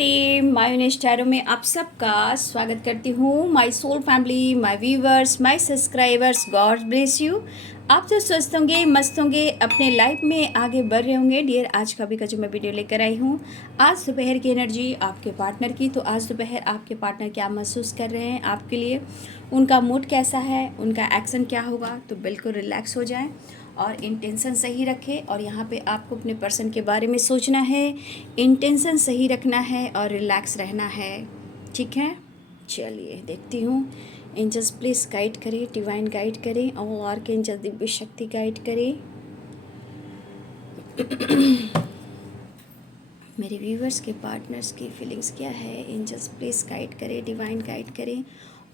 नमस्ते, माय स्टारों में आप सबका स्वागत करती हूँ। My soul family, my viewers, my subscribers, God bless you. आप तो स्वस्थ होंगे, मस्त होंगे, अपने लाइफ में आगे बढ़ रहे होंगे। डियर, आज का भी का जो मैं वीडियो लेकर आई हूँ, आज दोपहर की एनर्जी आपके पार्टनर की। तो आज दोपहर आपके पार्टनर क्या महसूस कर रहे हैं आपके लिए, उनका मूड कैसा है, उनका एक्शन क्या होगा। तो बिल्कुल रिलैक्स हो जाएं और इंटेंशन सही रखें। और यहाँ पे आपको अपने पर्सन के बारे में सोचना है, इंटेंशन सही रखना है और रिलैक्स रहना है। ठीक है, चलिए देखती हूँ। एंजल्स प्लीज़ गाइड करें, डिवाइन गाइड करें और आर्कएंजल दिव्य शक्ति गाइड करें। मेरे व्यूवर्स के पार्टनर्स की फीलिंग्स क्या है, एंजल्स प्लीज़ गाइड करें, डिवाइन गाइड करें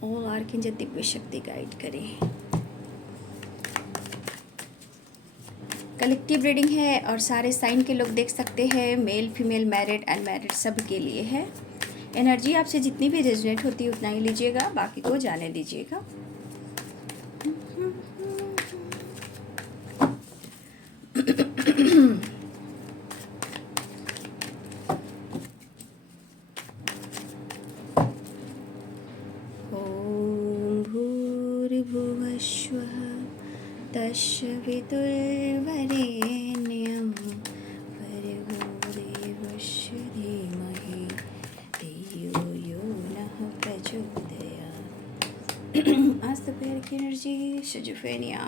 और आर्कएंजल दिव्य शक्ति गाइड करें। कलेक्टिव रीडिंग है और सारे साइन के लोग देख सकते हैं, मेल फीमेल मैरिड अनमैरिड सब के लिए है। एनर्जी आपसे जितनी भी रेजोनेट होती है उतना ही लीजिएगा, बाकी को जाने दीजिएगा। ओम भूर्भुवः स्वः तस्य वितुर्वरेण्यं भर्गो देवस्य धीमहि धियो यो नः प्रचोदयात्। आज दोपहर की energy schizophrenia.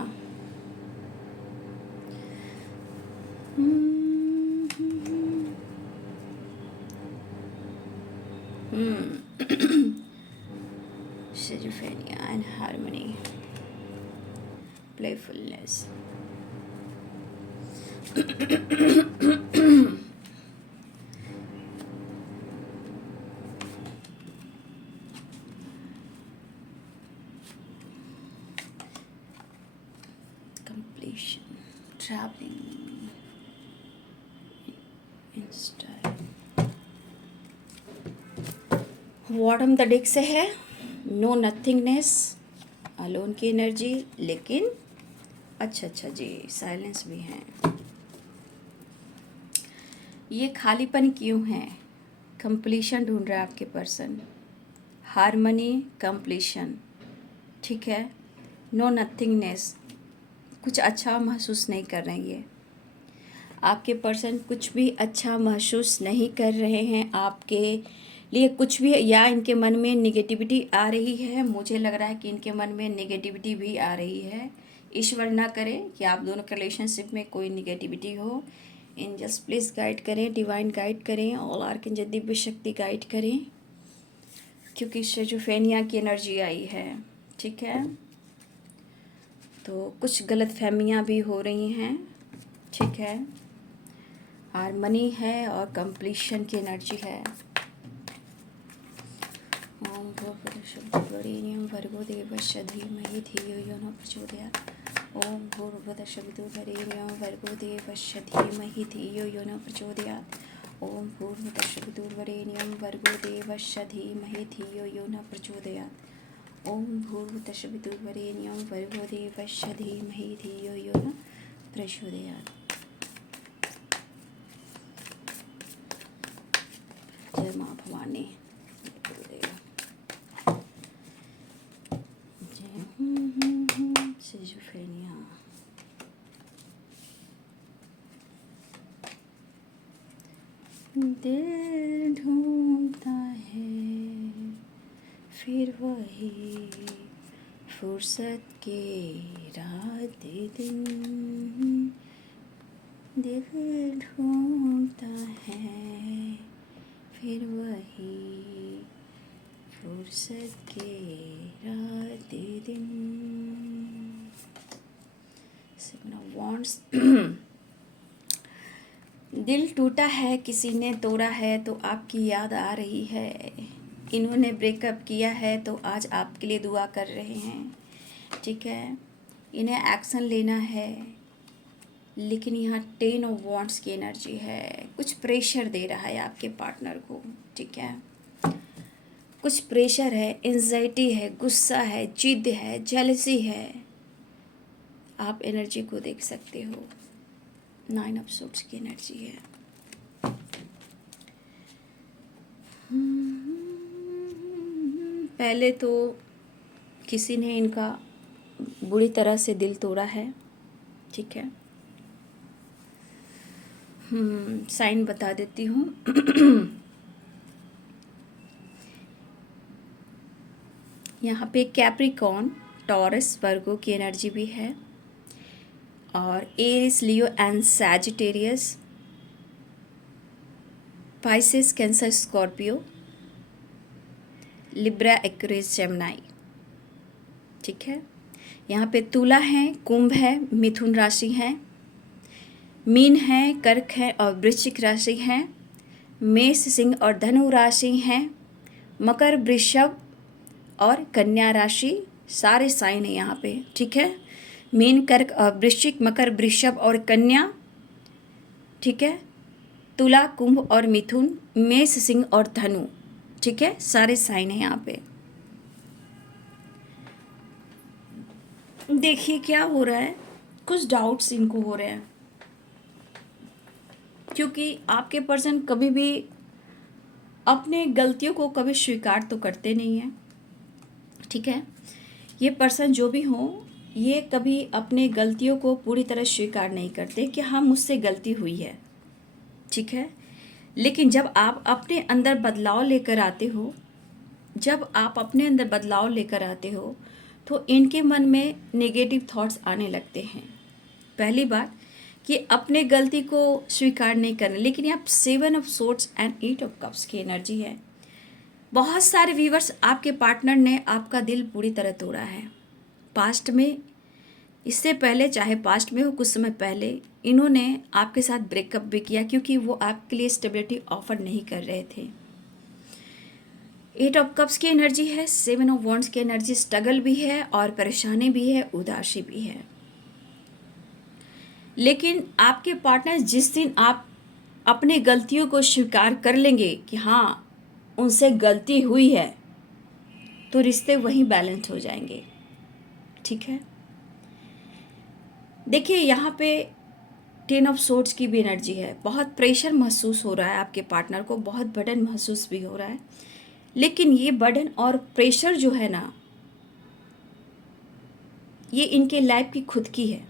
Schizophrenia and harmony, playfulness. Completion, traveling in style. Bottom the deck से है नो नथिंगनेस, अलोन की एनर्जी, लेकिन अच्छा जी साइलेंस भी है। ये खालीपन क्यों है? कंप्लीशन ढूंढ रहा है आपके पर्सन, हारमनी, कंप्लीशन। ठीक है, नो नथिंगनेस, कुछ अच्छा महसूस नहीं कर रहे हैं। ये आपके पर्सन कुछ भी अच्छा महसूस नहीं कर रहे हैं आपके लिए, कुछ भी, या इनके मन में निगेटिविटी आ रही है। मुझे लग रहा है कि इनके मन में निगेटिविटी भी आ रही है। ईश्वर ना करें कि आप दोनों के रिलेशनशिप में कोई निगेटिविटी हो। एंजल्स प्लीज़ गाइड करें, डिवाइन गाइड करें और आर्कएंजल दिव्य शक्ति गाइड करें, क्योंकि शिजोफ्रेनिया की एनर्जी आई है। ठीक है, तो कुछ गलत फहमियाँ भी हो रही हैं। ठीक है, हारमनी है और कंप्लीशन की एनर्जी है। ओम भूर्भुवः भर्गो देवस्य धीमहि धियो यो नः प्रचोदयात्। ओम भूर्भुवः भर्गो देवस्य धीमहि धियो यो नः प्रचोदयात्। ओम भूर्भुवः भर्गो देवस्य धीमहि धियो यो नः प्रचोदयात्। ओम भूर्भुवः भर्गो देवस्य धीमहि धियो यो नः प्रचोदयात्। जय माँ भवानी। शिजोफ्रेनिया, दिल ढूंढता है फिर वही फुर्सत के रात दिन, दिल ढूंढता है फिर वही फुर्सत के रात दिन। वॉन्ट्स दिल टूटा है, किसी ने तोड़ा है तो आपकी याद आ रही है। इन्होंने ब्रेकअप किया है तो आज आपके लिए दुआ कर रहे हैं। ठीक है, इन्हें एक्शन लेना है, लेकिन यहाँ 10 ऑफ वॉन्ट्स की एनर्जी है। कुछ प्रेशर दे रहा है आपके पार्टनर को। ठीक है, कुछ प्रेशर है, एंजाइटी है, गुस्सा है, जिद है, जेलसी है। आप एनर्जी को देख सकते हो, 9 ऑफ सोर्ड्स की एनर्जी है। पहले तो किसी ने इनका बुरी तरह से दिल तोड़ा है, ठीक है। साइन बता देती हूँ। यहाँ पे कैप्रिकॉर्न, टॉरस, वर्गो की एनर्जी भी है, और Aries, Leo and Sagittarius, Pisces, Cancer, Scorpio, Libra, Aquarius, Gemini, ठीक है। यहाँ पे तुला है, कुंभ है, मिथुन राशि है, मीन है, कर्क है और वृश्चिक राशि है, मेष, सिंह और धनु राशि हैं, मकर, वृषभ और कन्या राशि, सारे साइन है यहाँ पे, ठीक है। मीन, कर्क और वृश्चिक, मकर, वृषभ और कन्या, ठीक है। तुला, कुंभ और मिथुन, मेष, सिंह और धनु, ठीक है, सारे साइन है यहाँ पे। देखिए क्या हो रहा है, कुछ डाउट्स इनको हो रहे हैं, क्योंकि आपके पर्सन कभी भी अपने गलतियों को कभी स्वीकार तो करते नहीं हैं, ठीक है। ये पर्सन जो भी हो, ये कभी अपने गलतियों को पूरी तरह स्वीकार नहीं करते कि हाँ मुझसे गलती हुई है, ठीक है। लेकिन जब आप अपने अंदर बदलाव लेकर आते हो, जब आप अपने अंदर बदलाव लेकर आते हो तो इनके मन में नेगेटिव थॉट्स आने लगते हैं। पहली बात कि अपने गलती को स्वीकार नहीं करना, लेकिन यहाँ 7 of swords and 8 of cups की एनर्जी है। बहुत सारे व्यूवर्स, आपके पार्टनर ने आपका दिल पूरी तरह तोड़ा है पास्ट में, इससे पहले, चाहे पास्ट में हो कुछ समय पहले, इन्होंने आपके साथ ब्रेकअप भी किया क्योंकि वो आपके लिए स्टेबिलिटी ऑफर नहीं कर रहे थे। 8 ऑफ कप्स की एनर्जी है, 7 ऑफ वॉन्ड्स की एनर्जी, स्ट्रगल भी है और परेशानी भी है, उदासी भी है। लेकिन आपके पार्टनर, जिस दिन आप अपनी गलतियों को स्वीकार कर लेंगे कि हाँ उनसे गलती हुई है, तो रिश्ते वहीं बैलेंस हो जाएंगे, ठीक है। देखिए यहाँ पे 10 ऑफ सोर्ड्स की भी एनर्जी है। बहुत प्रेशर महसूस हो रहा है आपके पार्टनर को, बहुत बर्डन महसूस भी हो रहा है, लेकिन ये बर्डन और प्रेशर जो है ना, ये इनके लाइफ की खुद की है।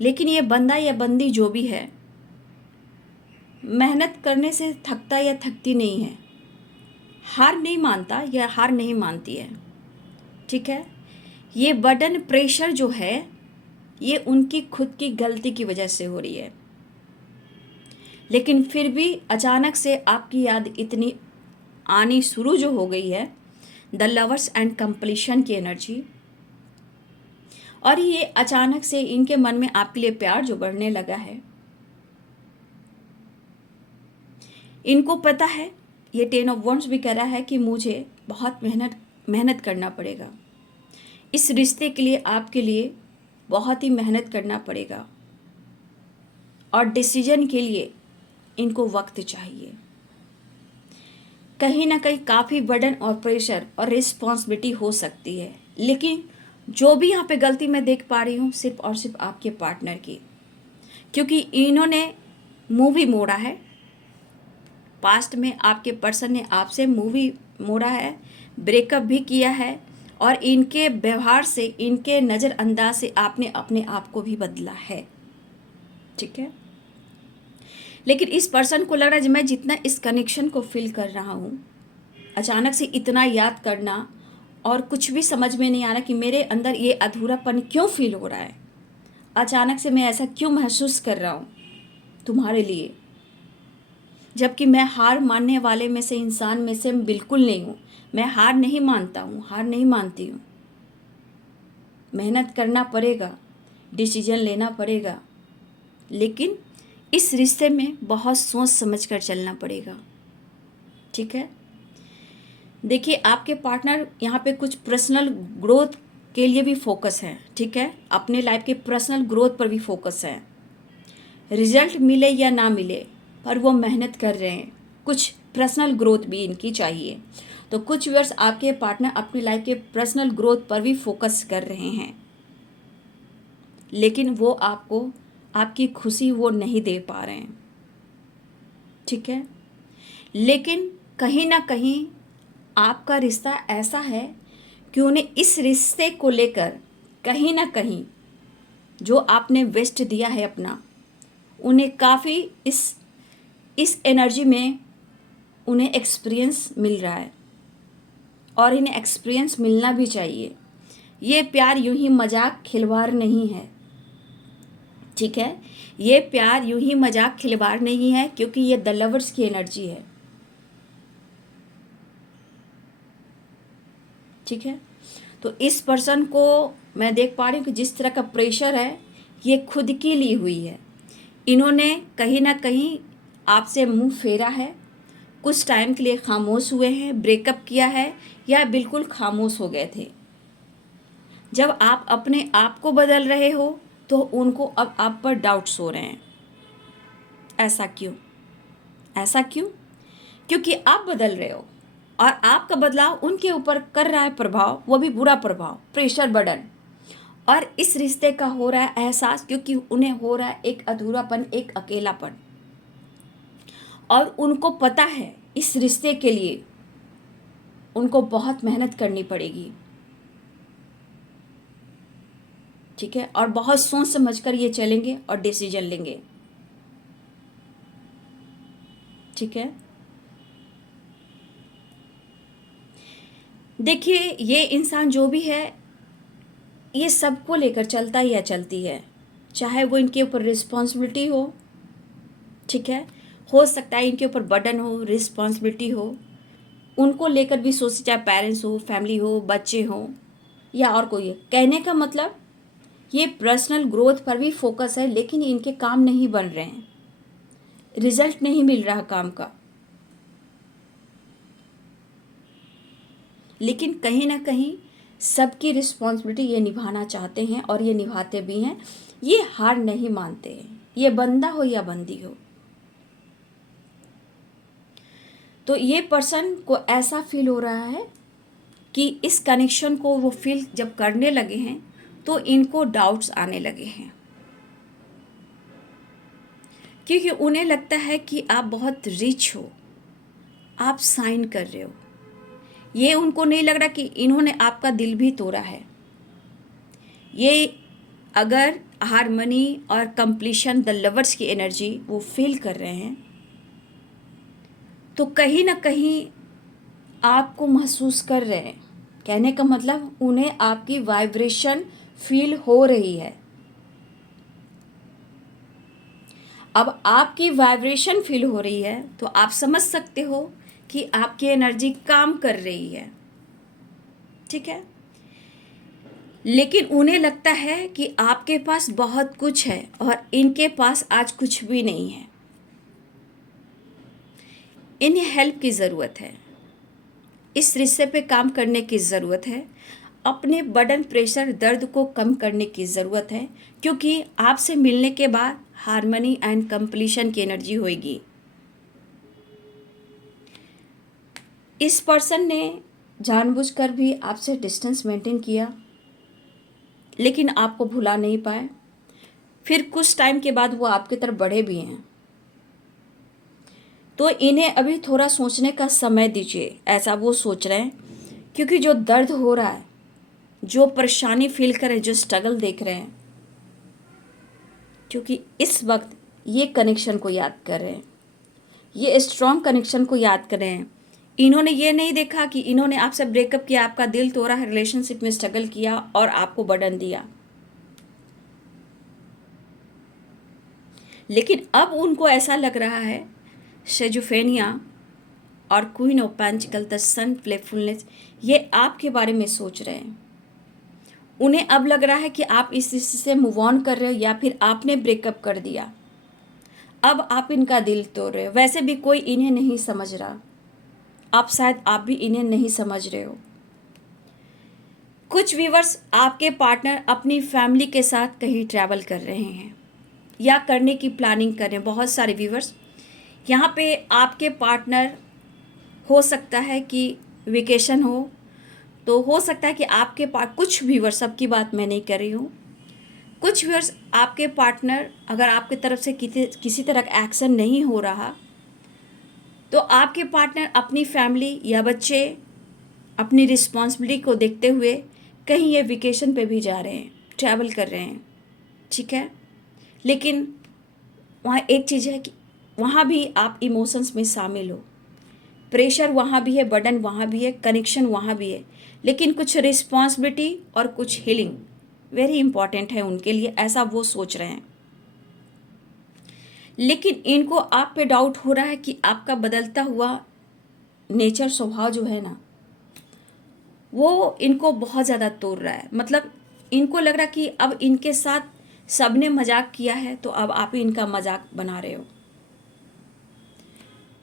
लेकिन ये बंदा या बंदी जो भी है, मेहनत करने से थकता या थकती नहीं है, हार नहीं मानता या हार नहीं मानती है, ठीक है। ये बर्डन, प्रेशर जो है, ये उनकी खुद की गलती की वजह से हो रही है। लेकिन फिर भी अचानक से आपकी याद इतनी आनी शुरू जो हो गई है, द लवर्स एंड कंप्लीशन की एनर्जी, और ये अचानक से इनके मन में आपके लिए प्यार जो बढ़ने लगा है। इनको पता है, ये 10 ऑफ वॉन्ड्स भी कह रहा है कि मुझे बहुत मेहनत करना पड़ेगा, इस रिश्ते के लिए आपके लिए बहुत ही मेहनत करना पड़ेगा, और डिसीजन के लिए इनको वक्त चाहिए। कहीं ना कहीं काफ़ी बर्डन और प्रेशर और रिस्पॉन्सिबिलिटी हो सकती है, लेकिन जो भी यहाँ पे गलती मैं देख पा रही हूँ सिर्फ और सिर्फ आपके पार्टनर की, क्योंकि इन्होंने मुँह भी मोड़ा है। पास्ट में आपके पर्सन ने आपसे मुँह भी मोड़ा है, ब्रेकअप भी किया है, और इनके व्यवहार से, इनके नज़रअंदाज से आपने अपने आप को भी बदला है, ठीक है। लेकिन इस पर्सन को लग रहा है मैं जितना इस कनेक्शन को फील कर रहा हूँ, अचानक से इतना याद करना और कुछ भी समझ में नहीं आ रहा कि मेरे अंदर ये अधूरापन क्यों फील हो रहा है, अचानक से मैं ऐसा क्यों महसूस कर रहा हूँ तुम्हारे लिए, जबकि मैं हार मानने वाले में से, इंसान में से बिल्कुल नहीं हूँ। मैं हार नहीं मानता हूँ, हार नहीं मानती हूँ। मेहनत करना पड़ेगा, डिसीजन लेना पड़ेगा, लेकिन इस रिश्ते में बहुत सोच समझ कर चलना पड़ेगा, ठीक है। देखिए आपके पार्टनर यहाँ पे कुछ पर्सनल ग्रोथ के लिए भी फोकस है, ठीक है। अपने लाइफ के पर्सनल ग्रोथ पर भी फोकस है। रिजल्ट मिले या ना मिले पर वो मेहनत कर रहे हैं, कुछ पर्सनल ग्रोथ भी इनकी चाहिए। तो कुछ व्यूअर्स, आपके पार्टनर अपनी लाइफ के पर्सनल ग्रोथ पर भी फोकस कर रहे हैं, लेकिन वो आपको आपकी खुशी वो नहीं दे पा रहे हैं, ठीक है। लेकिन कहीं ना कहीं आपका रिश्ता ऐसा है कि उन्हें इस रिश्ते को लेकर कहीं ना कहीं जो आपने वेस्ट दिया है अपना, उन्हें काफ़ी इस एनर्जी में उन्हें एक्सपीरियंस मिल रहा है और इन्हें एक्सपीरियंस मिलना भी चाहिए। ये प्यार यूं ही मजाक खिलवाड़ नहीं है, ठीक है। ये प्यार यूं ही मजाक खिलवाड़ नहीं है, क्योंकि ये द लवर्स की एनर्जी है, ठीक है। तो इस पर्सन को मैं देख पा रही हूँ कि जिस तरह का प्रेशर है ये खुद की ली हुई है। इन्होंने कहीं ना कहीं आपसे मुंह फेरा है, कुछ टाइम के लिए खामोश हुए हैं, ब्रेकअप किया है या बिल्कुल खामोश हो गए थे। जब आप अपने आप को बदल रहे हो तो उनको अब आप पर डाउट्स हो रहे हैं। ऐसा क्यों? ऐसा क्यों? क्योंकि आप बदल रहे हो और आपका बदलाव उनके ऊपर कर रहा है प्रभाव, वो भी बुरा प्रभाव, प्रेशर बर्डन। और इस रिश्ते का हो रहा है एहसास, क्योंकि उन्हें हो रहा है एक अधूरापन, एक अकेलापन। और उनको पता है इस रिश्ते के लिए उनको बहुत मेहनत करनी पड़ेगी, ठीक है। और बहुत सोच समझ कर ये चलेंगे और डिसीजन लेंगे, ठीक है। देखिए, ये इंसान जो भी है ये सबको लेकर चलता या चलती है, चाहे वो इनके ऊपर रिस्पॉन्सिबिलिटी हो, ठीक है। हो सकता है इनके ऊपर बर्डन हो, रिस्पॉन्सिबिलिटी हो, उनको लेकर भी सोचे, चाहे पेरेंट्स हो, फैमिली हो, बच्चे हो या और कोई है। कहने का मतलब ये पर्सनल ग्रोथ पर भी फोकस है, लेकिन इनके काम नहीं बन रहे हैं, रिजल्ट नहीं मिल रहा काम का। लेकिन कहीं ना कहीं सबकी रिस्पॉन्सिबिलिटी ये निभाना चाहते हैं और ये निभाते भी हैं। ये हार नहीं मानते हैं, ये बंदा हो या बंदी हो। तो ये पर्सन को ऐसा फील हो रहा है कि इस कनेक्शन को वो फील जब करने लगे हैं तो इनको डाउट्स आने लगे हैं, क्योंकि उन्हें लगता है कि आप बहुत रिच हो, आप साइन कर रहे हो। ये उनको नहीं लग रहा कि इन्होंने आपका दिल भी तोड़ा है। ये अगर हारमनी और कंप्लीशन, द लवर्स की एनर्जी वो फील कर रहे हैं तो कहीं ना कहीं आपको महसूस कर रहे हैं। कहने का मतलब उन्हें आपकी वाइब्रेशन फील हो रही है। अब आपकी वाइब्रेशन फील हो रही है तो आप समझ सकते हो कि आपकी एनर्जी काम कर रही है, ठीक है। लेकिन उन्हें लगता है कि आपके पास बहुत कुछ है और इनके पास आज कुछ भी नहीं है। इन्हें हेल्प की ज़रूरत है, इस रिश्ते पे काम करने की ज़रूरत है, अपने बर्डन, प्रेशर, दर्द को कम करने की ज़रूरत है, क्योंकि आपसे मिलने के बाद हार्मनी एंड कंप्लीशन की एनर्जी होगी। इस पर्सन ने जानबूझकर भी आपसे डिस्टेंस मेंटेन किया, लेकिन आपको भुला नहीं पाए। फिर कुछ टाइम के बाद वो आपकी तरफ बढ़े भी हैं। तो इन्हें अभी थोड़ा सोचने का समय दीजिए, ऐसा वो सोच रहे हैं। क्योंकि जो दर्द हो रहा है, जो परेशानी फील कर रहे हैं, जो स्ट्रगल देख रहे हैं, क्योंकि इस वक्त ये कनेक्शन को याद कर रहे हैं, ये स्ट्रॉन्ग कनेक्शन को याद कर रहे हैं। इन्होंने ये नहीं देखा कि इन्होंने आपसे ब्रेकअप किया, आपका दिल तोड़ा है, रिलेशनशिप में स्ट्रगल किया और आपको बर्डन दिया। लेकिन अब उनको ऐसा लग रहा है, शेजोफेनिया और queen of pentacle, the sun, playfulness, ये आपके बारे में सोच रहे हैं। उन्हें अब लग रहा है कि आप इस रिश्ते से मूव ऑन कर रहे हो या फिर आपने ब्रेकअप कर दिया। अब आप इनका दिल तोड़ रहे हो। वैसे भी कोई इन्हें नहीं समझ रहा, आप शायद आप भी इन्हें नहीं समझ रहे हो। कुछ व्यूअर्स, आपके पार्टनर अपनी फैमिली के साथ कहीं ट्रैवल कर रहे हैं या करने की प्लानिंग कर रहे हैं। बहुत सारे व्यूअर्स यहाँ पे आपके पार्टनर, हो सकता है कि वेकेशन हो सकता है कि आपके पास कुछ व्यूअर्स, सबकी बात मैं नहीं कर रही हूँ, कुछ व्यूअर्स आपके पार्टनर अगर आपकी तरफ से किसी तरह का एक्शन नहीं हो रहा तो आपके पार्टनर अपनी फैमिली या बच्चे अपनी रिस्पॉन्सिबिलिटी को देखते हुए कहीं ये वेकेशन पे भी जा रहे हैं, ट्रैवल कर रहे हैं, ठीक है। लेकिन वहाँ एक चीज़ है कि वहाँ भी आप इमोशंस में शामिल हो, प्रेशर वहाँ भी है, बर्डन वहाँ भी है, कनेक्शन वहाँ भी है, लेकिन कुछ रिस्पॉन्सिबिलिटी और कुछ हीलिंग वेरी इंपॉर्टेंट है उनके लिए, ऐसा वो सोच रहे हैं। लेकिन इनको आप पे डाउट हो रहा है कि आपका बदलता हुआ नेचर, स्वभाव जो है ना, वो इनको बहुत ज़्यादा तोड़ रहा है। मतलब इनको लग रहा कि अब इनके साथ सबने मजाक किया है तो अब आप ही इनका मजाक बना रहे हो।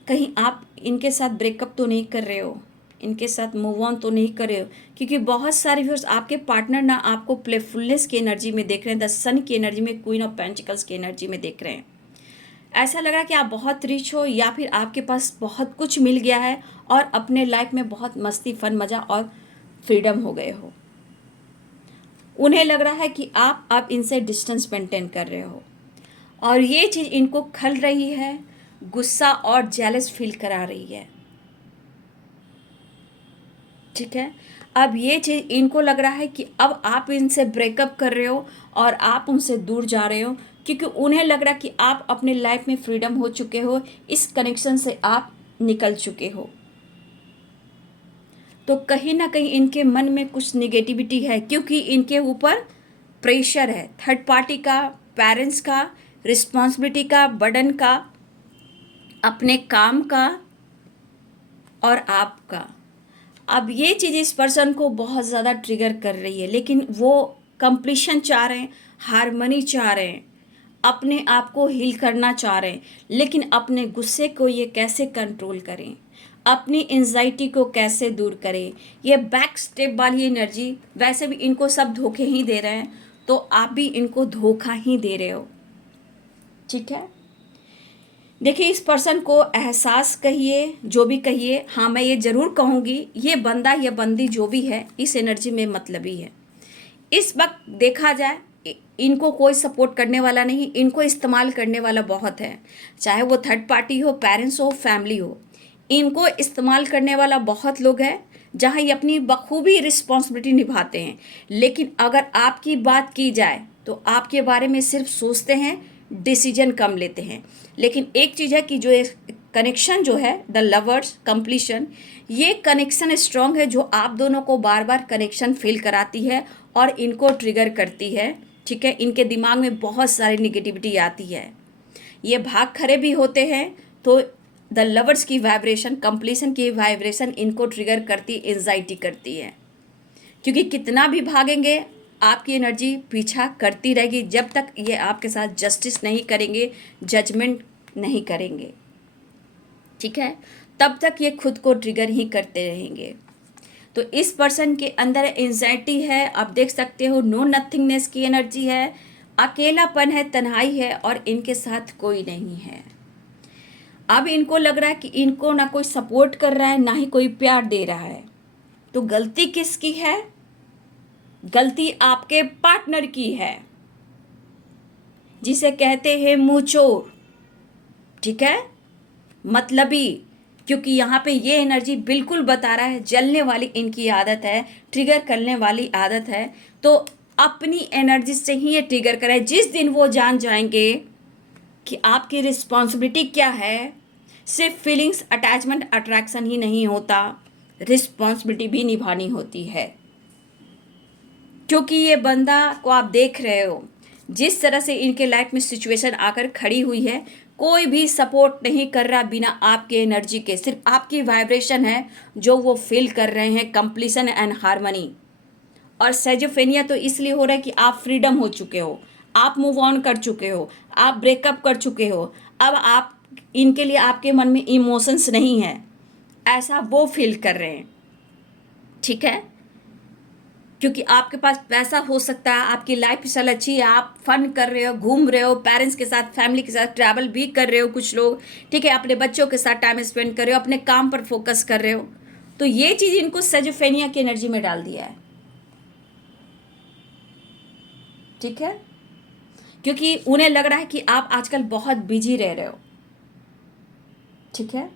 कहीं आप इनके साथ ब्रेकअप तो नहीं कर रहे हो, इनके साथ मूव ऑन तो नहीं कर रहे हो, क्योंकि बहुत सारे व्यूअर्स आपके पार्टनर ना आपको प्लेफुलनेस की एनर्जी में देख रहे हैं, द सन की एनर्जी में, क्वीन ऑफ पेंटिकल्स की एनर्जी में देख रहे हैं। ऐसा लग रहा है कि आप बहुत रिच हो या फिर आपके पास बहुत कुछ मिल गया है और अपने लाइफ में बहुत मस्ती, फन, मज़ा और फ्रीडम हो गए हो। उन्हें लग रहा है कि आप अब इनसे डिस्टेंस मेंटेन कर रहे हो और ये चीज़ इनको खल रही है, गुस्सा और जेलस फील करा रही है, ठीक है। अब ये चीज़ इनको लग रहा है कि अब आप इनसे ब्रेकअप कर रहे हो और आप उनसे दूर जा रहे हो, क्योंकि उन्हें लग रहा है कि आप अपने लाइफ में फ्रीडम हो चुके हो, इस कनेक्शन से आप निकल चुके हो। तो कहीं ना कहीं इनके मन में कुछ निगेटिविटी है, क्योंकि इनके ऊपर प्रेशर है थर्ड पार्टी का, पेरेंट्स का, रिस्पॉन्सिबिलिटी का, बर्डन का, अपने काम का और आपका। अब ये चीज़ इस पर्सन को बहुत ज़्यादा ट्रिगर कर रही है, लेकिन वो कंप्लीशन चाह रहे हैं, हारमनी चाह रहे हैं, अपने आप को हील करना चाह रहे हैं, लेकिन अपने गुस्से को ये कैसे कंट्रोल करें, अपनी एंजाइटी को कैसे दूर करें। ये बैक स्टेप वाली एनर्जी, वैसे भी इनको सब धोखे ही दे रहे हैं, तो आप भी इनको धोखा ही दे रहे हो, ठीक है। देखिए, इस पर्सन को एहसास कहिए, जो भी कहिए, हाँ मैं ये ज़रूर कहूँगी, ये बंदा या बंदी जो भी है इस एनर्जी में मतलबी है। इस वक्त देखा जाए इनको कोई सपोर्ट करने वाला नहीं, इनको इस्तेमाल करने वाला बहुत है, चाहे वो थर्ड पार्टी हो, पेरेंट्स हो, फैमिली हो, इनको इस्तेमाल करने वाला बहुत लोग हैं, जहाँ ये अपनी बखूबी रिस्पॉन्सिबिलिटी निभाते हैं। लेकिन अगर आपकी बात की जाए तो आपके बारे में सिर्फ सोचते हैं, डिसीजन कम लेते हैं। लेकिन एक चीज़ है कि जो कनेक्शन जो है, द लवर्स कंप्लीशन, ये कनेक्शन स्ट्रॉन्ग है, जो आप दोनों को बार बार कनेक्शन फील कराती है और इनको ट्रिगर करती है, ठीक है। इनके दिमाग में बहुत सारी निगेटिविटी आती है, ये भाग खड़े भी होते हैं, तो द लवर्स की वाइब्रेशन, कंप्लीशन की वाइब्रेशन इनको ट्रिगर करती, एंजाइटी करती है, क्योंकि कितना भी भागेंगे आपकी एनर्जी पीछा करती रहेगी जब तक ये आपके साथ जस्टिस नहीं करेंगे, जजमेंट नहीं करेंगे, ठीक है। तब तक ये खुद को ट्रिगर ही करते रहेंगे। तो इस पर्सन के अंदर एंजाइटी है, आप देख सकते हो, नो नथिंगनेस की एनर्जी है, अकेलापन है, तन्हाई है और इनके साथ कोई नहीं है। अब इनको लग रहा है कि इनको ना कोई सपोर्ट कर रहा है, ना ही कोई प्यार दे रहा है। तो गलती किसकी है? गलती आपके पार्टनर की है, जिसे कहते हैं मुंहचोर, ठीक है, मतलबी। क्योंकि यहाँ पे ये एनर्जी बिल्कुल बता रहा है, जलने वाली इनकी आदत है, ट्रिगर करने वाली आदत है। तो अपनी एनर्जी से ही ये ट्रिगर करे। जिस दिन वो जान जाएंगे कि आपकी रिस्पॉन्सिबिलिटी क्या है, सिर्फ फीलिंग्स, अटैचमेंट, अट्रैक्शन ही नहीं होता, रिस्पॉन्सिबिलिटी भी निभानी होती है। क्योंकि ये बंदा को आप देख रहे हो, जिस तरह से इनके लाइफ में सिचुएशन आकर खड़ी हुई है, कोई भी सपोर्ट नहीं कर रहा बिना आपके एनर्जी के, सिर्फ आपकी वाइब्रेशन है जो वो फील कर रहे हैं, कंप्लीशन एंड हार्मनी। और सेजोफेनिया तो इसलिए हो रहा है कि आप फ्रीडम हो चुके हो, आप मूव ऑन कर चुके हो, आप ब्रेकअप कर चुके हो, अब आप इनके लिए आपके मन में इमोशंस नहीं है, ऐसा वो फील कर रहे हैं, ठीक है। क्योंकि आपके पास पैसा हो सकता है, आपकी लाइफ स्टाइल अच्छी है, आप फन कर रहे हो, घूम रहे हो, पेरेंट्स के साथ, फैमिली के साथ ट्रैवल भी कर रहे हो कुछ लोग, ठीक है, अपने बच्चों के साथ टाइम स्पेंड कर रहे हो, अपने काम पर फोकस कर रहे हो। तो ये चीज़ इनको सेजोफेनिया की एनर्जी में डाल दिया है, ठीक है। क्योंकि उन्हें लग रहा है कि आप आजकल बहुत बिजी रह रहे हो, ठीक है।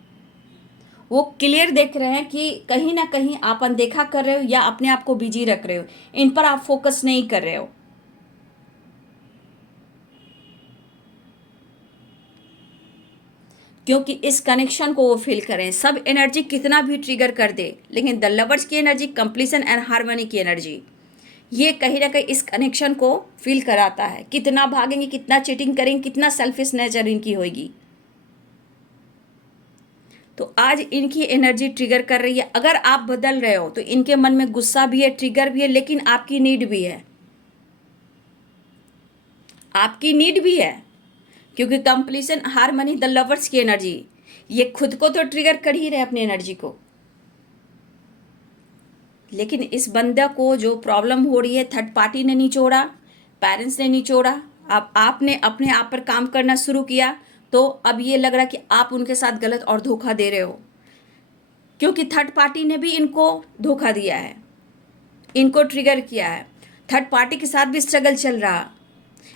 वो क्लियर देख रहे हैं कि कहीं ना कहीं आप अनदेखा कर रहे हो या अपने आप को बिजी रख रहे हो, इन पर आप फोकस नहीं कर रहे हो। क्योंकि इस कनेक्शन को वो फील करें। सब एनर्जी कितना भी ट्रिगर कर दे, लेकिन द लवर्स की एनर्जी, कंप्लीशन एंड हार्मनी की एनर्जी, ये कहीं ना कहीं इस कनेक्शन को फील कराता है। कितना भागेंगे, कितना चीटिंग करेंगे, कितना सेल्फिश नेचर इनकी होगी। तो आज इनकी एनर्जी ट्रिगर कर रही है। अगर आप बदल रहे हो तो इनके मन में गुस्सा भी है, ट्रिगर भी है, लेकिन आपकी नीड भी है, आपकी नीड भी है। क्योंकि कंप्लीशन, हार्मनी, द लवर्स की एनर्जी, ये खुद को तो ट्रिगर कर ही रहे अपनी एनर्जी को, लेकिन इस बंदा को जो प्रॉब्लम हो रही है, थर्ड पार्टी ने निचोड़ा, पेरेंट्स ने निचोड़ा, अब आपने अपने आप पर काम करना शुरू किया, तो अब ये लग रहा कि आप उनके साथ गलत और धोखा दे रहे हो। क्योंकि थर्ड पार्टी ने भी इनको धोखा दिया है, इनको ट्रिगर किया है, थर्ड पार्टी के साथ भी स्ट्रगल चल रहा,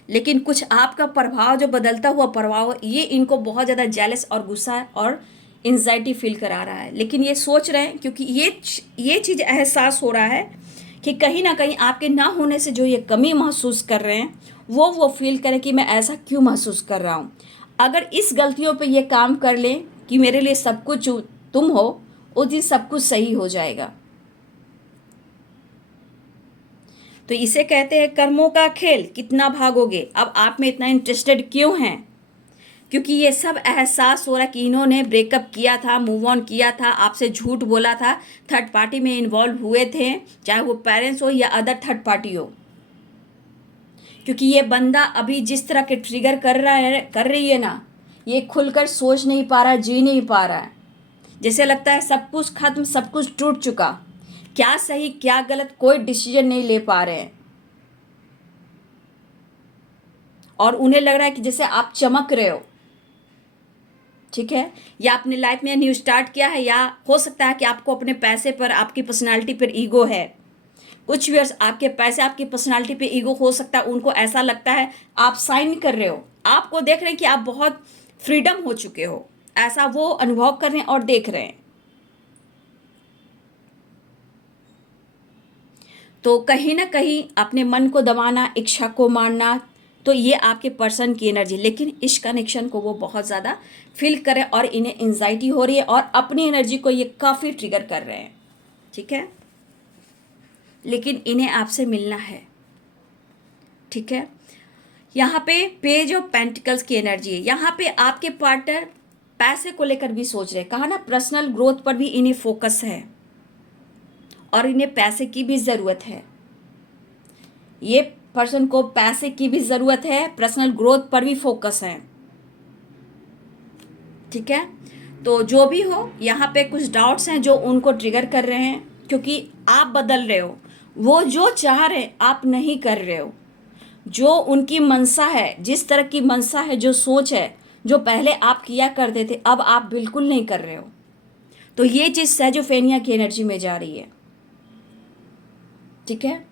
लेकिन कुछ आपका प्रभाव, जो बदलता हुआ प्रभाव, ये इनको बहुत ज़्यादा जेलस और गुस्सा और एंजाइटी फील करा रहा है। लेकिन ये सोच रहे हैं, क्योंकि ये चीज़ एहसास हो रहा है कि कहीं ना कहीं आपके ना होने से जो ये कमी महसूस कर रहे हैं, वो फील करें कि मैं ऐसा क्यों महसूस कर रहा हूँ। अगर इस गलतियों पे ये काम कर लें कि मेरे लिए सब कुछ तुम हो, उस दिन सब कुछ सही हो जाएगा। तो इसे कहते हैं कर्मों का खेल, कितना भागोगे। अब आप में इतना इंटरेस्टेड क्यों हैं? क्योंकि ये सब एहसास हो रहा कि इन्होंने ब्रेकअप किया था, मूव ऑन किया था, आपसे झूठ बोला था, थर्ड पार्टी में इन्वॉल्व हुए थे, चाहे वो पेरेंट्स हो या अदर थर्ड पार्टी हो। क्योंकि ये बंदा अभी जिस तरह के ट्रिगर कर रही है ना, ये खुलकर सोच नहीं पा रहा, जी नहीं पा रहा है। जैसे लगता है सब कुछ खत्म, सब कुछ टूट चुका, क्या सही क्या गलत कोई डिसीजन नहीं ले पा रहे हैं। और उन्हें लग रहा है कि जैसे आप चमक रहे हो, ठीक है, या अपनी लाइफ में न्यू स्टार्ट किया है, या हो सकता है कि आपको अपने पैसे पर, आपकी पर्सनालिटी पर ईगो है। कुछ व्यूअर्स आपके पैसे, आपकी पर्सनालिटी पे ईगो हो सकता है, उनको ऐसा लगता है आप साइन कर रहे हो, आपको देख रहे हैं कि आप बहुत फ्रीडम हो चुके हो, ऐसा वो अनुभव कर रहे हैं और देख रहे हैं। तो कहीं ना कहीं अपने मन को दबाना, इच्छा को मारना, तो ये आपके पर्सन की एनर्जी, लेकिन इस कनेक्शन को वो बहुत ज़्यादा फील करें और इन्हें एंजाइटी हो रही है और अपनी एनर्जी को ये काफ़ी ट्रिगर कर रहे हैं, ठीक है। लेकिन इन्हें आपसे मिलना है, ठीक है। यहाँ पे पेज ऑफ पेंटिकल्स की एनर्जी है। यहाँ पे आपके पार्टनर पैसे को लेकर भी सोच रहे हैं, कहा ना पर्सनल ग्रोथ पर भी इन्हें फोकस है और इन्हें पैसे की भी ज़रूरत है। ये पर्सन को पैसे की भी ज़रूरत है, पर्सनल ग्रोथ पर भी फोकस है, ठीक है। तो जो भी हो, यहाँ पे कुछ डाउट्स हैं जो उनको ट्रिगर कर रहे हैं, क्योंकि आप बदल रहे हो, वो जो चाह रहे हैं आप नहीं कर रहे हो। जो उनकी मनसा है, जिस तरह की मनसा है, जो सोच है, जो पहले आप किया करते थे, अब आप बिल्कुल नहीं कर रहे हो। तो ये चीज़ सेजोफेनिया की एनर्जी में जा रही है, ठीक है।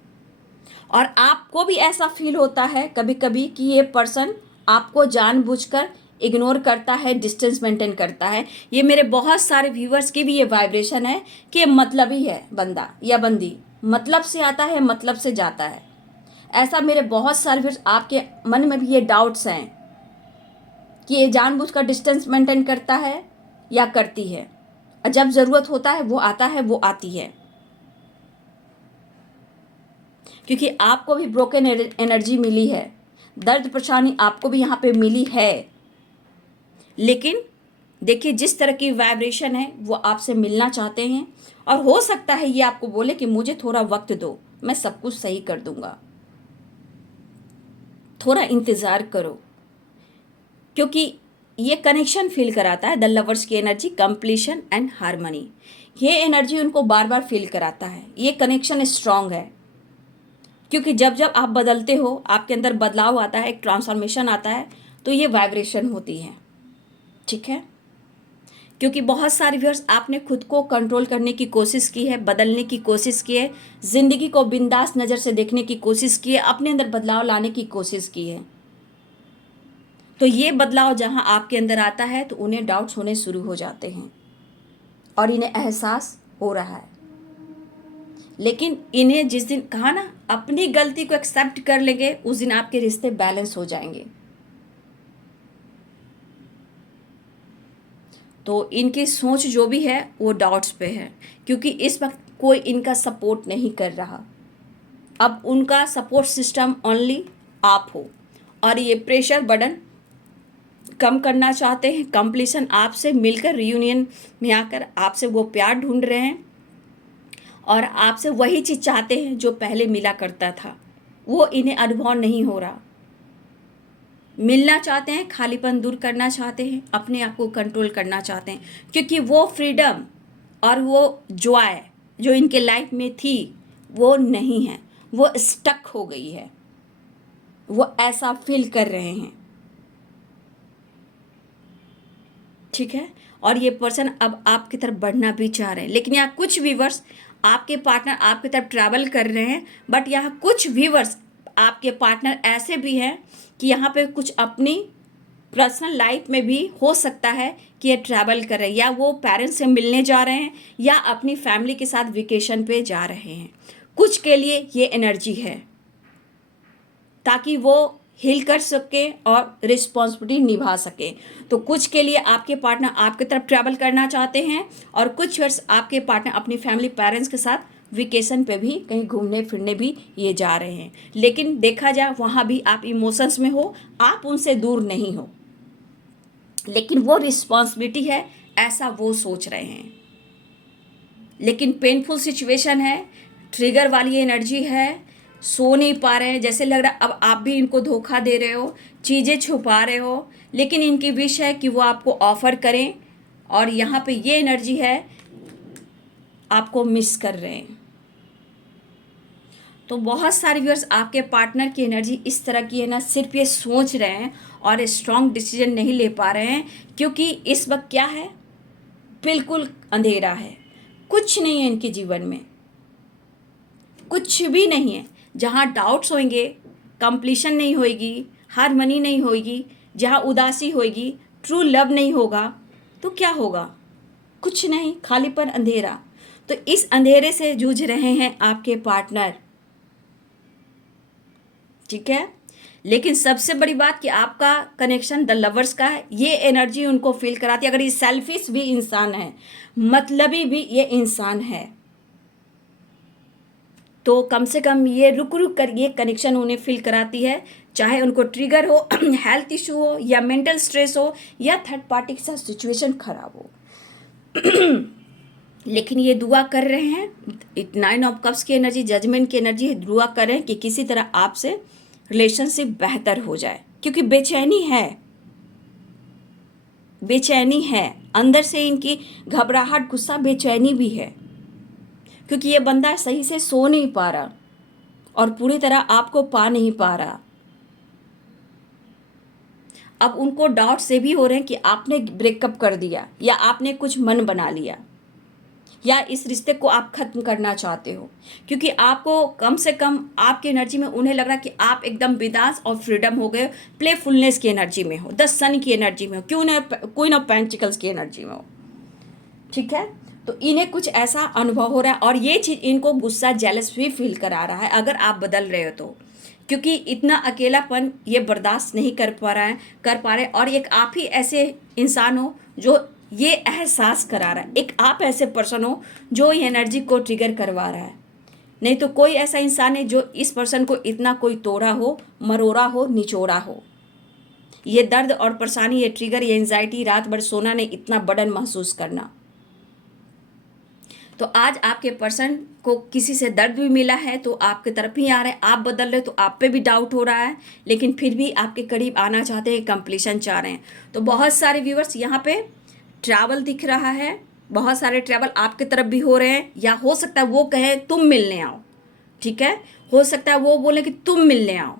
और आपको भी ऐसा फील होता है कभी कभी कि ये पर्सन आपको जानबूझकर इग्नोर करता है, डिस्टेंस मेंटेन करता है। ये मेरे बहुत सारे व्यूवर्स की भी ये वाइब्रेशन है कि ये मतलब ही है, बंदा या बंदी मतलब से आता है, मतलब से जाता है। ऐसा मेरे बहुत सारे व्यूवर्स, आपके मन में भी ये डाउट्स हैं कि ये जानबूझकर डिस्टेंस मेंटेन करता है या करती है, और जब ज़रूरत होता है वो आता है, वो आती है। क्योंकि आपको भी ब्रोकन एनर्जी मिली है, दर्द परेशानी आपको भी यहाँ पे मिली है, लेकिन देखिए जिस तरह की वाइब्रेशन है वो आपसे मिलना चाहते हैं। और हो सकता है ये आपको बोले कि मुझे थोड़ा वक्त दो, मैं सब कुछ सही कर दूंगा, थोड़ा इंतज़ार करो। क्योंकि ये कनेक्शन फील कराता है द लवर्स की एनर्जी, कंप्लीशन एंड हार्मनी। ये एनर्जी उनको बार बार फील कराता है, ये कनेक्शन स्ट्रांग है। क्योंकि जब जब आप बदलते हो, आपके अंदर बदलाव आता है, एक ट्रांसफॉर्मेशन आता है, तो ये वाइब्रेशन होती है, ठीक है। क्योंकि बहुत सारे व्यूअर्स, आपने खुद को कंट्रोल करने की कोशिश की है, बदलने की कोशिश की है, ज़िंदगी को बिंदास नज़र से देखने की कोशिश की है, अपने अंदर बदलाव लाने की कोशिश की है। तो ये बदलाव जहाँ आपके अंदर आता है तो उन्हें डाउट्स होने शुरू हो जाते हैं, और इन्हें एहसास हो रहा है। लेकिन इन्हें जिस दिन कहा ना अपनी गलती को एक्सेप्ट कर लेंगे, उस दिन आपके रिश्ते बैलेंस हो जाएंगे। तो इनकी सोच जो भी है वो डाउट्स पे है, क्योंकि इस वक्त कोई इनका सपोर्ट नहीं कर रहा। अब उनका सपोर्ट सिस्टम ओनली आप हो, और ये प्रेशर बर्डन कम करना चाहते हैं। कंप्लीशन आपसे मिलकर रियूनियन में आकर आपसे वो प्यार ढूंढ रहे हैं, और आपसे वही चीज़ चाहते हैं जो पहले मिला करता था। वो इन्हें अनुभव नहीं हो रहा। मिलना चाहते हैं, खालीपन दूर करना चाहते हैं, अपने आप को कंट्रोल करना चाहते हैं, क्योंकि वो फ्रीडम और वो जॉय जो इनके लाइफ में थी वो नहीं है, वो स्टक हो गई है। वो ऐसा फील कर रहे हैं, ठीक है। और ये पर्सन अब आपकी तरफ बढ़ना भी चाह रहे हैं, लेकिन यहाँ कुछ व्यूअर्स आपके पार्टनर आपकी तरफ ट्रैवल कर रहे हैं, बट यहाँ कुछ व्यूअर्स आपके पार्टनर ऐसे भी हैं कि यहाँ पे कुछ अपनी पर्सनल लाइफ में भी हो सकता है कि ये ट्रैवल कर रहे हैं, या वो पेरेंट्स से मिलने जा रहे हैं, या अपनी फैमिली के साथ वेकेशन पे जा रहे हैं। कुछ के लिए ये एनर्जी है ताकि वो हील कर सके और रिस्पॉन्सिबिलिटी निभा सके। तो कुछ के लिए आपके पार्टनर आपकी तरफ ट्रैवल करना चाहते हैं, और कुछ वर्ष आपके पार्टनर अपनी फैमिली पेरेंट्स के साथ वेकेशन पे भी कहीं घूमने फिरने भी ये जा रहे हैं। लेकिन देखा जाए वहाँ भी आप इमोशंस में हो, आप उनसे दूर नहीं हो, लेकिन वो रिस्पॉन्सिबिलिटी है ऐसा वो सोच रहे हैं। लेकिन पेनफुल सिचुएशन है, ट्रिगर वाली एनर्जी है, सो नहीं पा रहे हैं, जैसे लग रहा है अब आप भी इनको धोखा दे रहे हो, चीज़ें छुपा रहे हो। लेकिन इनकी विश है कि वो आपको ऑफर करें, और यहाँ पे ये एनर्जी है आपको मिस कर रहे हैं। तो बहुत सारे व्यूअर्स आपके पार्टनर की एनर्जी इस तरह की है ना, सिर्फ ये सोच रहे हैं और स्ट्रॉन्ग डिसीजन नहीं ले पा रहे हैं, क्योंकि इस वक्त क्या है, बिल्कुल अंधेरा है, कुछ नहीं है इनके जीवन में, कुछ भी नहीं है। जहाँ डाउट्स होंगे, कंप्लीशन नहीं होगी, हारमनी नहीं होगी, जहाँ उदासी होगी, ट्रू लव नहीं होगा, तो क्या होगा, कुछ नहीं, खालीपन, अंधेरा। तो इस अंधेरे से जूझ रहे हैं आपके पार्टनर, ठीक है। लेकिन सबसे बड़ी बात कि आपका कनेक्शन द लवर्स का है, ये एनर्जी उनको फील कराती है। अगर ये सेल्फिश भी इंसान है, मतलबी भी ये इंसान है, तो कम से कम ये रुक रुक कर ये कनेक्शन उन्हें फील कराती है, चाहे उनको ट्रिगर हो, हेल्थ इशू हो, या मेंटल स्ट्रेस हो, या थर्ड पार्टी के साथ सिचुएशन खराब हो। लेकिन ये दुआ कर रहे हैं, 9 ऑफ कप्स की एनर्जी, जजमेंट की एनर्जी है, दुआ कर रहे हैं कि किसी तरह आपसे रिलेशनशिप बेहतर हो जाए, क्योंकि बेचैनी है, बेचैनी है अंदर से, इनकी घबराहट, गुस्सा, बेचैनी भी है, क्योंकि ये बंदा सही से सो नहीं पा रहा और पूरी तरह आपको पा नहीं पा रहा। अब उनको डाउट से भी हो रहे हैं कि आपने ब्रेकअप कर दिया, या आपने कुछ मन बना लिया, या इस रिश्ते को आप ख़त्म करना चाहते हो, क्योंकि आपको कम से कम आपकी एनर्जी में उन्हें लग रहा है कि आप एकदम बिंदास और फ्रीडम हो गए, प्लेफुलनेस की एनर्जी में हो, द सन की एनर्जी में हो, क्यों ना क्वीन ऑफ पेंटिकल्स की एनर्जी में हो, ठीक है। तो इन्हें कुछ ऐसा अनुभव हो रहा है, और ये चीज़ इनको गुस्सा, जेलस भी फील करा रहा है अगर आप बदल रहे हो तो, क्योंकि इतना अकेलापन ये बर्दाश्त नहीं कर पा रहे। और एक आप ही ऐसे इंसान हो जो ये एहसास करा रहा है, एक आप ऐसे पर्सन हो जो ये एनर्जी को ट्रिगर करवा रहा है। नहीं तो कोई ऐसा इंसान है जो इस पर्सन को इतना कोई तोड़ा हो, मरोड़ा हो, निचोड़ा हो। ये दर्द और परेशानी, ये ट्रिगर, ये एंजाइटी, रात भर सोना नहीं, इतना बर्डन महसूस करना। तो आज आपके पर्सन को किसी से दर्द भी मिला है तो आपके तरफ ही आ रहे हैं, आप बदल रहे तो आप पे भी डाउट हो रहा है, लेकिन फिर भी आपके करीब आना चाहते हैं, कंप्लीशन चाह रहे हैं। तो बहुत सारे व्यूवर्स यहाँ पे ट्रैवल दिख रहा है, बहुत सारे ट्रैवल आपके तरफ भी हो रहे हैं, या हो सकता है वो कहें तुम मिलने आओ, ठीक है, हो सकता है वो बोले कि तुम मिलने आओ,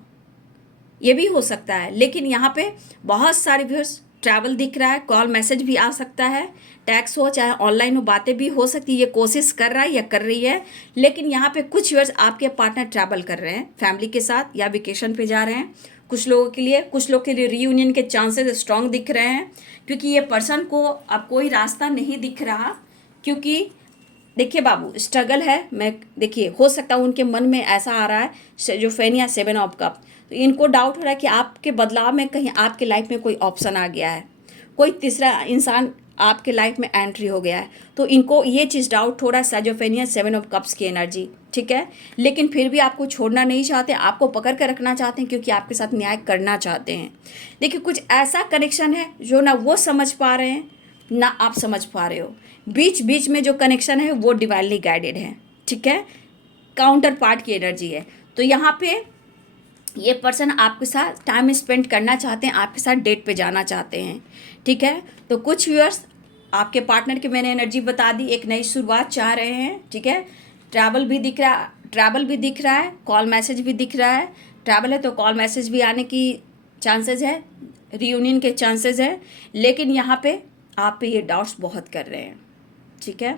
ये भी हो सकता है। लेकिन यहाँ पे बहुत सारे व्यूअर्स ट्रैवल दिख रहा है, कॉल मैसेज भी आ सकता है, टैक्स हो चाहे ऑनलाइन हो, बातें भी हो सकती है, ये कोशिश कर रहा है या कर रही है। लेकिन यहाँ पे कुछ व्यूअर्स आपके पार्टनर ट्रैवल कर रहे हैं फैमिली के साथ, या वेकेशन पे जा रहे हैं। कुछ लोगों के लिए रीयूनियन के चांसेस स्ट्रांग दिख रहे हैं, क्योंकि ये पर्सन को अब कोई रास्ता नहीं दिख रहा क्योंकि देखिए बाबू, स्ट्रगल है। मैं देखिए, हो सकता है उनके मन में ऐसा आ रहा है जो फेनिया 7 ऑफ कप, तो इनको डाउट हो रहा है कि आपके बदलाव में कहीं आपके लाइफ में कोई ऑप्शन आ गया है, कोई तीसरा इंसान आपके लाइफ में एंट्री हो गया है। तो इनको ये चीज़ डाउट हो रहा है, साइजोफेनिया 7 ऑफ कप्स की एनर्जी, ठीक है। लेकिन फिर भी आपको छोड़ना नहीं चाहते, आपको पकड़ कर रखना चाहते हैं, क्योंकि आपके साथ न्याय करना चाहते हैं। देखिए, कुछ ऐसा कनेक्शन है जो ना वो समझ पा रहे हैं ना आप समझ पा रहे हो। बीच बीच में जो कनेक्शन है वो डिवाइनली गाइडेड है, ठीक है। काउंटर पार्ट की एनर्जी है। तो यहाँ पे ये पर्सन आपके साथ टाइम स्पेंड करना चाहते हैं, आपके साथ डेट पे जाना चाहते हैं, ठीक है। तो कुछ व्यूअर्स आपके पार्टनर की मैंने एनर्जी बता दी, एक नई शुरुआत चाह रहे हैं, ठीक है। ट्रैवल भी दिख रहा है, कॉल मैसेज भी दिख रहा है। ट्रैवल है तो कॉल मैसेज भी आने की चांसेस है, रियूनियन के चांसेस है। लेकिन यहाँ पे आप पे ये डाउट्स बहुत कर रहे हैं, ठीक है।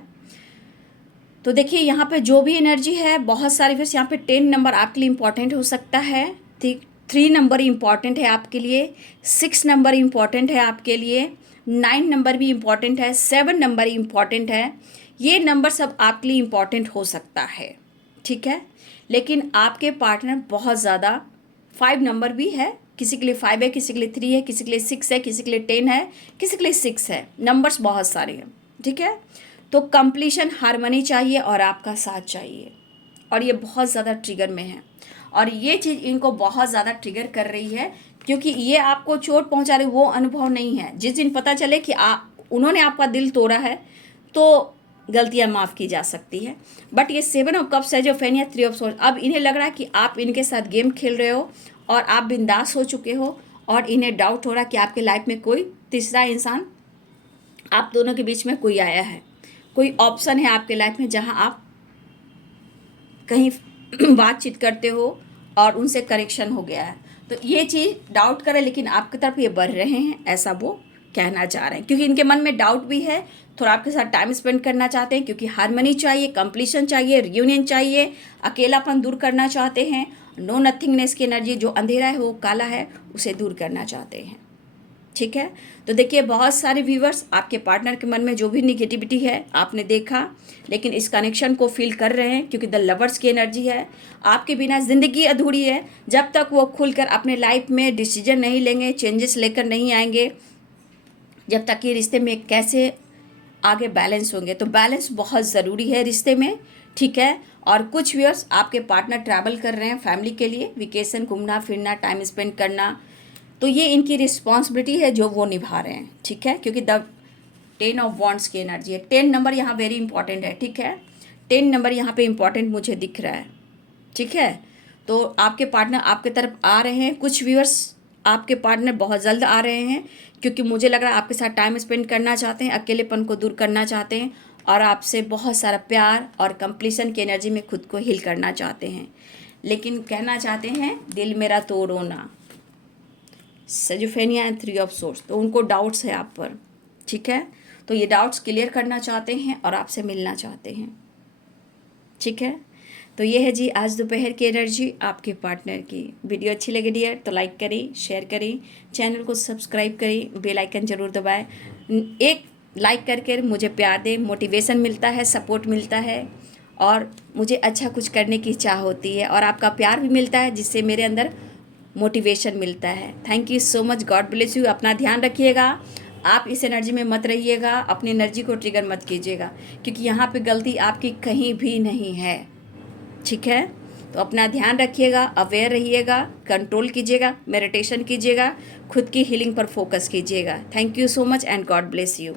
तो देखिए, यहाँ पे जो भी एनर्जी है, बहुत सारे फिर यहाँ पे 10 नंबर आपके लिए इम्पॉर्टेंट हो सकता है, ठीक। 3 नंबर इम्पॉर्टेंट है आपके लिए, 6 नंबर इम्पॉर्टेंट है आपके लिए, 9 नंबर भी इम्पॉर्टेंट है, 7 नंबर इम्पॉर्टेंट है। ये नंबर सब आपके लिए इम्पॉर्टेंट हो सकता है, ठीक है। लेकिन आपके पार्टनर बहुत ज़्यादा 5 नंबर भी है, किसी के लिए 5 है, किसी के लिए 3 है, किसी के लिए 6 है, किसी के लिए 10 है, किसी के लिए 6 है। नंबर्स बहुत सारे हैं, ठीक है। तो कंप्लीशन, हारमनी चाहिए और आपका साथ चाहिए, और ये बहुत ज़्यादा ट्रिगर में है। और ये चीज़ इनको बहुत ज़्यादा ट्रिगर कर रही है, क्योंकि ये आपको चोट पहुंचा रही, वो अनुभव नहीं है। जिस दिन पता चले कि उन्होंने आपका दिल तोड़ा है, तो गलतियां माफ़ की जा सकती है। बट ये 7 ऑफ कप्स है जो फेनिया 3 ऑफ सोर्स, अब इन्हें लग रहा है कि आप इनके साथ गेम खेल रहे हो और आप बिंदास हो चुके हो, और इन्हें डाउट हो रहा है कि आपके लाइफ में कोई तीसरा इंसान, आप दोनों के बीच में कोई आया है, कोई ऑप्शन है आपके लाइफ में जहां आप कहीं बातचीत करते हो और उनसे कनेक्शन हो गया है। तो ये चीज़ डाउट करे, लेकिन आपकी तरफ ये बढ़ रहे हैं, ऐसा वो कहना चाह रहे हैं। क्योंकि इनके मन में डाउट भी है, थोड़ा आपके साथ टाइम स्पेंड करना चाहते हैं, क्योंकि हारमनी चाहिए, कंप्लीशन चाहिए, रियूनियन चाहिए, अकेलापन दूर करना चाहते हैं, नो नथिंगनेस की एनर्जी, जो अंधेरा है वो काला है, उसे दूर करना चाहते हैं, ठीक है। तो देखिए, बहुत सारे व्यूवर्स आपके पार्टनर के मन में जो भी निगेटिविटी है आपने देखा, लेकिन इस कनेक्शन को फील कर रहे हैं, क्योंकि द लवर्स की एनर्जी है। आपके बिना ज़िंदगी अधूरी है, जब तक वो खुलकर अपने लाइफ में डिसीजन नहीं लेंगे, चेंजेस लेकर नहीं आएंगे, जब तक ये रिश्ते में कैसे आगे बैलेंस होंगे। तो बैलेंस बहुत ज़रूरी है रिश्ते में, ठीक है। और कुछ व्यूअर्स आपके पार्टनर ट्रैवल कर रहे हैं फैमिली के लिए, वेकेशन, घूमना फिरना, टाइम स्पेंड करना, तो ये इनकी रिस्पॉन्सिबिलिटी है जो वो निभा रहे हैं, ठीक है। क्योंकि द 10 ऑफ वॉन्ड्स की एनर्जी है, 10 नंबर यहाँ वेरी इंपॉर्टेंट है, ठीक है। 10 नंबर यहाँ पे इंपॉर्टेंट मुझे दिख रहा है, ठीक है। तो आपके पार्टनर आपके तरफ आ रहे हैं, कुछ व्यूअर्स आपके पार्टनर बहुत जल्द आ रहे हैं, क्योंकि मुझे लग रहा है आपके साथ टाइम स्पेंड करना चाहते हैं, अकेलेपन को दूर करना चाहते हैं, और आपसे बहुत सारा प्यार और कंप्लीशन की एनर्जी में खुद को हील करना चाहते हैं। लेकिन कहना चाहते हैं, दिल मेरा तोड़ो ना, साइजोफेनिया एंड 3 ऑफ सोर्स। तो उनको डाउट्स है आप पर, ठीक है। तो ये डाउट्स क्लियर करना चाहते हैं और आपसे मिलना चाहते हैं, ठीक है। तो ये है जी आज दोपहर की एनर्जी आपके पार्टनर की। वीडियो अच्छी लगे डियर तो लाइक करें, शेयर करें, चैनल को सब्सक्राइब करें, बेल आइकन ज़रूर दबाएं। एक लाइक करके मुझे प्यार दें, मोटिवेशन मिलता है, सपोर्ट मिलता है, और मुझे अच्छा कुछ करने की चाह होती है, और आपका प्यार भी मिलता है, जिससे मेरे अंदर मोटिवेशन मिलता है। Thank you so much, God bless you. अपना ध्यान रखिएगा, आप इस एनर्जी में मत रहिएगा, अपनी एनर्जी को ट्रिगर मत कीजिएगा, क्योंकि यहाँ पे गलती आपकी कहीं भी नहीं है, ठीक है। तो अपना ध्यान रखिएगा, अवेयर रहिएगा, कंट्रोल कीजिएगा, मेडिटेशन कीजिएगा, खुद की हीलिंग पर फोकस कीजिएगा। Thank you so much and God bless you.